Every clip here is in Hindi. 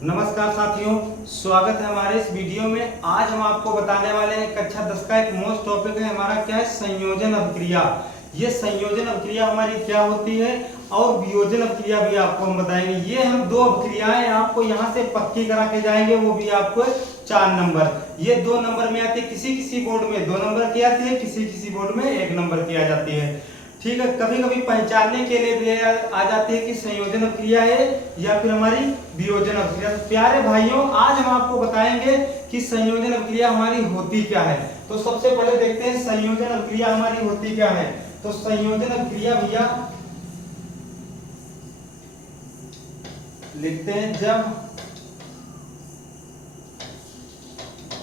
नमस्कार साथियों, स्वागत है हमारे इस वीडियो में। आज हम आपको बताने वाले हैं कक्षा 10 का एक मोस्ट टॉपिक है हमारा, क्या है, संयोजन अभिक्रिया। ये संयोजन अभिक्रिया हमारी क्या होती है और वियोजन अभिक्रिया भी आपको हम बताएंगे। ये हम दो अभिक्रियाएं आपको यहाँ से पक्की करा के जाएंगे, वो भी आपको 4 नंबर। ये 2 नंबर में आती है, किसी किसी बोर्ड में 2 नंबर की आती है, किसी किसी बोर्ड में 1 नंबर की आ जाती है। ठीक है, कभी कभी पहचानने के लिए भी आ जाती है कि संयोजन अभिक्रिया है या फिर हमारी वियोजन अभिक्रिया। तो प्यारे भाइयों, आज हम आपको बताएंगे कि संयोजन अभिक्रिया हमारी होती क्या है। तो सबसे पहले देखते हैं संयोजन अभिक्रिया हमारी होती क्या है। तो संयोजन अभिक्रिया भैया लिखते हैं जब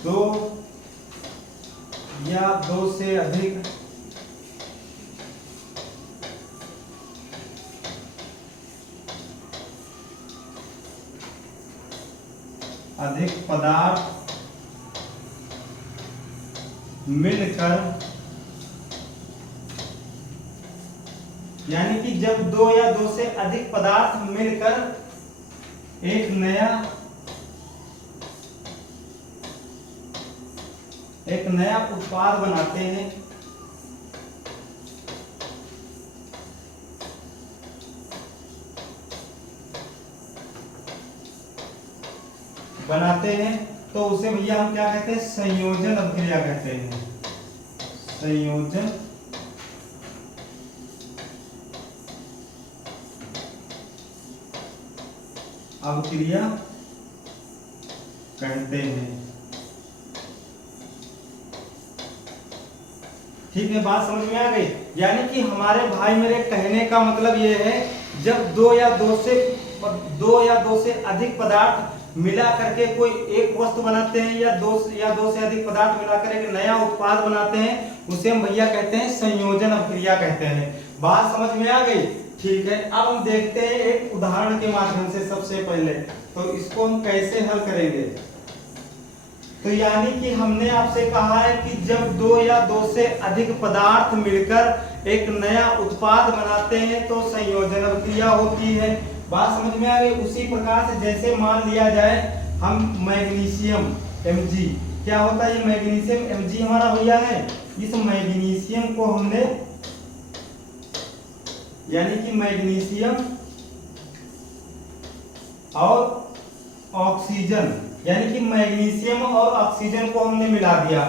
दो या दो से अधिक पदार्थ मिलकर, यानी कि जब 2 या 2 से अधिक पदार्थ मिलकर एक नया उत्पाद बनाते हैं, तो उसे भैया हम क्या कहते हैं, संयोजन अभिक्रिया कहते हैं। संयोजन अभिक्रिया कहते हैं। ठीक है, बात समझ में आ गई। यानी कि हमारे भाई मेरे कहने का मतलब ये है, जब 2 या 2 से अधिक पदार्थ मिला करके कोई एक वस्तु बनाते हैं या दो से अधिक पदार्थ मिलाकर एक नया उत्पाद बनाते हैं, उसे हम भैया कहते हैं संयोजन अभिक्रिया कहते हैं। बात समझ में आ गई। ठीक है, अब हम देखते हैं एक उदाहरण के माध्यम से। सबसे पहले तो इसको हम कैसे हल करेंगे। तो यानी कि हमने आपसे कहा है कि जब 2 या 2 से अधिक पदार्थ मिलकर एक नया उत्पाद बनाते हैं तो संयोजन अभिक्रिया होती है। बात समझ में आ गई। उसी प्रकार से जैसे मान लिया जाए हम मैग्नीशियम Mg, क्या होता है ये मैग्नीशियम Mg हमारा भैया है। इस मैग्नीशियम को हमने, यानी कि मैग्नीशियम और ऑक्सीजन, यानी कि मैग्नीशियम और ऑक्सीजन को हमने मिला दिया।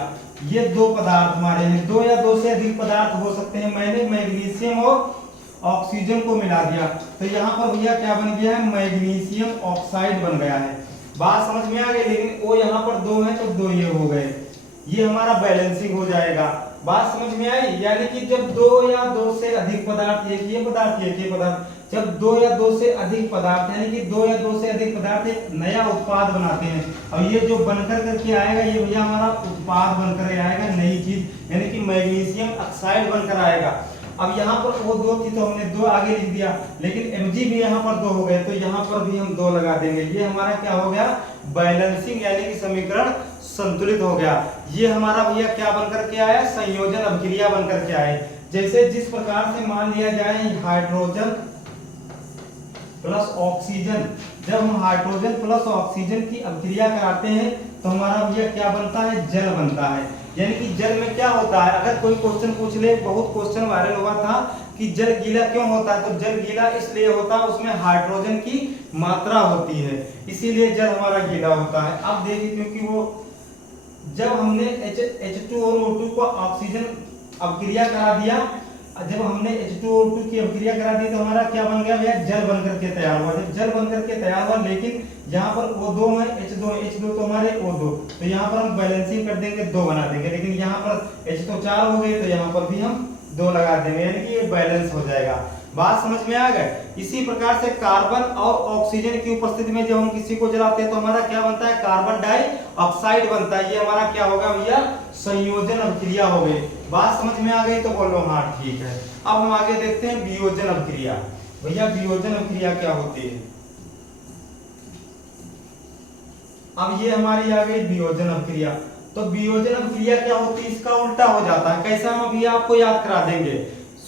ये 2 पदार्थ हमारे हैं, 2 या 2 से अधिक पदार्थ हो सकते हैं। मैंने मैग्नीशियम और ऑक्सीजन को मिला दिया, तो यहाँ पर भैया क्या बन गया है, मैग्नीशियम ऑक्साइड बन गया है। बात समझ में आ गई। लेकिन वो यहाँ पर 2 है तो 2 ये हो गए, ये हमारा बैलेंसिंग हो जाएगा। बात समझ में आई। यानी कि जब 2 या 2 से अधिक पदार्थ, एक ही पदार्थ, जब 2 या 2 से अधिक पदार्थ, यानी कि 2 या 2 से अधिक पदार्थ एक नया उत्पाद बनाते हैं, और ये जो बनकर करके आएगा ये भैया हमारा उत्पाद बनकर आएगा, नई चीज, यानी कि मैग्नीशियम ऑक्साइड बनकर आएगा। अब यहाँ पर वो 2 थी तो हमने 2 आगे लिख दिया, लेकिन Mg भी यहाँ पर 2 हो गए, तो यहाँ पर भी हम 2 लगा देंगे। ये हमारा क्या हो गया, बैलेंसिंग, यानी कि समीकरण संतुलित हो गया। ये हमारा भैया क्या बनकर के आया, संयोजन अभिक्रिया बनकर के आए। जैसे जिस प्रकार से मान लिया जाए हाइड्रोजन प्लस ऑक्सीजन, जब हम हाइड्रोजन प्लस ऑक्सीजन की अभिक्रिया कराते हैं तो हमारा भैया क्या बनता है, जल बनता है। यानी कि जल में क्या होता है, अगर कोई क्वेश्चन पूछ ले, बहुत क्वेश्चन वायरल हुआ था कि जल गीला क्यों होता है, तो जल गीला इसलिए होता है उसमें हाइड्रोजन की मात्रा होती है, इसीलिए जल हमारा गीला होता है। अब देखिए, क्योंकि वो जब हमने H2 और O2 को ऑक्सीजन अभिक्रिया करा दिया, जब हमने H2 और O2 की अभिक्रिया करा दी तो हमारा क्या बन गया भैया, जल बनकर के तैयार हुआ। जब जल बनकर के तैयार हुआ, लेकिन यहाँ पर O2 है, H2 तो हमारे O2, तो यहाँ पर हम बैलेंसिंग कर देंगे, 2 बना देंगे। लेकिन यहाँ पर H तो 4 हो गए, तो यहाँ पर भी हम 2 लगा देंगे, यानी कि ये बैलेंस हो जाएगा। बात समझ में आ गए। इसी प्रकार से कार्बन और ऑक्सीजन की उपस्थिति में जब हम किसी को जलाते हैं तो हमारा क्या बनता है, कार्बन डाइऑक्साइड बनता है। ये हमारा क्या होगा भैया, संयोजन अभिक्रिया हो गई। बात समझ में आ गई तो बोलो हाँ ठीक है। अब हम आगे देखते हैं वियोजन अभिक्रिया। भैया वियोजन अभिक्रिया क्या होती है। अब ये हमारी आ गई वियोजन अभिक्रिया। तो वियोजन अभिक्रिया क्या होती है, इसका उल्टा हो जाता है। कैसा, हम अभी आपको याद करा देंगे,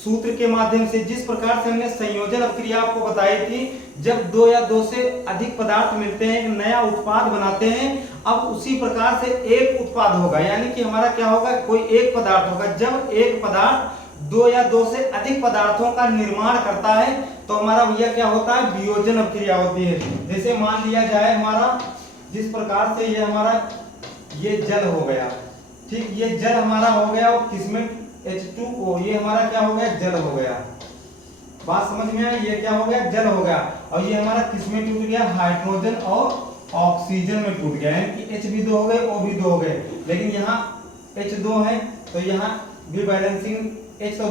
सूत्र के माध्यम से, जिस प्रकार से हमने संयोजन अभिक्रिया आपको बताई थी, जब दो या दो से अधिक पदार्थ मिलते हैं, एक नया उत्पाद बनाते हैं, अब उसी प्रकार से एक उत्पाद होगा, यानी कि हमारा क्या होगा, कोई एक पदार्थ होगा। जब एक पदार्थ दो या दो से अधिक पदार्थों का निर्माण करता है तो हमारा भैया क्या होता है, वियोजन अभिक्रिया होती है। जैसे मान लिया जाए हमारा, जिस प्रकार से ये हमारा ये जल हो गया, ठीक, ये जल हमारा हो गया और किसमें H2O, ये हमारा क्या हो गया, जल हो गया। बात समझ में आई, ये क्या हो गया, जल हो गया। और ये हमारा किसमें टूट गया, हाइड्रोजन और ऑक्सीजन में टूट गया, यानी कि H भी दो हो गए, O भी दो हो गए। लेकिन यहाँ H2 है तो यहाँ भी बैलेंसिंग, H तो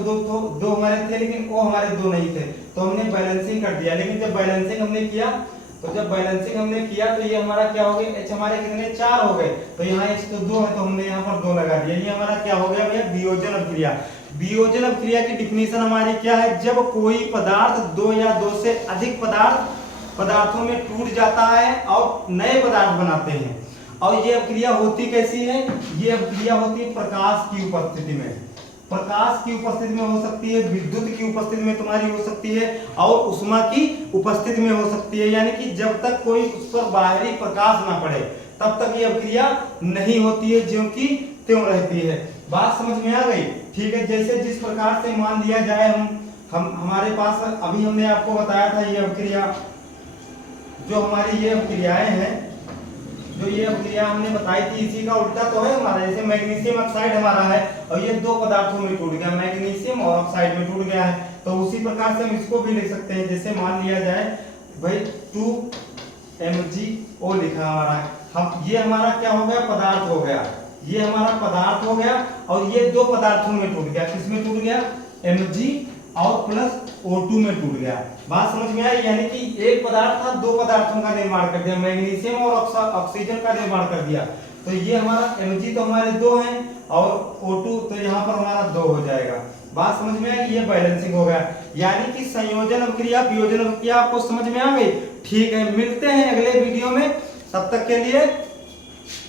दो हमारे थे लेकिन O हमारे दो नहीं थे, तो हमने बैलेंसिंग कर दिया। लेकिन जब बैलेंसिंग हमने किया तो ये हमारा क्या हो गया, H हमारे कितने, 4 हो गए, तो यहाँ H तो 2 है तो हमने यहाँ पर 2 लगा दिया। ये हमारा क्या हो गया भैया, वियोजन अभिक्रिया। वियोजन अभिक्रिया की डिफिनीशन हमारी क्या है, जब कोई पदार्थ दो या दो से अधिक पदार्थों में टूट जाता है और नए पदार्थ बनाते हैं। और ये अभिक्रिया होती कैसी है, ये अभिक्रिया होती है प्रकाश की उपस्थिति में। प्रकाश की उपस्थिति में हो सकती है, विद्युत की उपस्थिति में तुम्हारी हो सकती है, और उष्मा की उपस्थिति में हो सकती है। यानी कि जब तक कोई उस पर बाहरी प्रकाश ना पड़े तब तक ये अभिक्रिया नहीं होती है, जो कि त्यों रहती है। बात समझ में आ गई, ठीक है। जैसे जिस प्रकार से मान लिया जाए हम हमारे पास अभी हमने आपको बताया था ये अभिक्रिया, जो हमारी ये अभिक्रियाएं हैं, जो ये अभिक्रिया हमने बताई थी, इसी का उल्टा तो है हमारा। जैसे मैग्नीशियम ऑक्साइड हमारा है और ये दो पदार्थों में टूट गया, मैग्नीशियम और ऑक्साइड में टूट गया है, तो उसी प्रकार से हम इसको भी लिख सकते हैं। जैसे मान लिया जाए भाई 2MgO लिखा हमारा है, हम ये हमारा क्या हो गया, पदार्थ हो गया, ये हमारा पदार्थ हो गया और ये दो पदार्थों में टूट गया। किसमें टूट गया, Mg और प्लस O2 में टूट गया। बात समझ में आई, यानी कि एक पदार्थ था, दो पदार्थों का निर्माण कर दिया, मैग्नीशियम और ऑक्सीजन का निर्माण कर दिया। तो ये हमारा Mg तो हमारे दो हैं और O2 तो यहाँ पर हमारा दो हो जाएगा। बात समझ में आई, ये बैलेंसिंग हो गया। यानी कि संयोजन अभिक्रिया, वियोजन अभिक्रिया आपको समझ में आ गई। ठीक है, मिलते हैं अगले वीडियो में, तब तक के लिए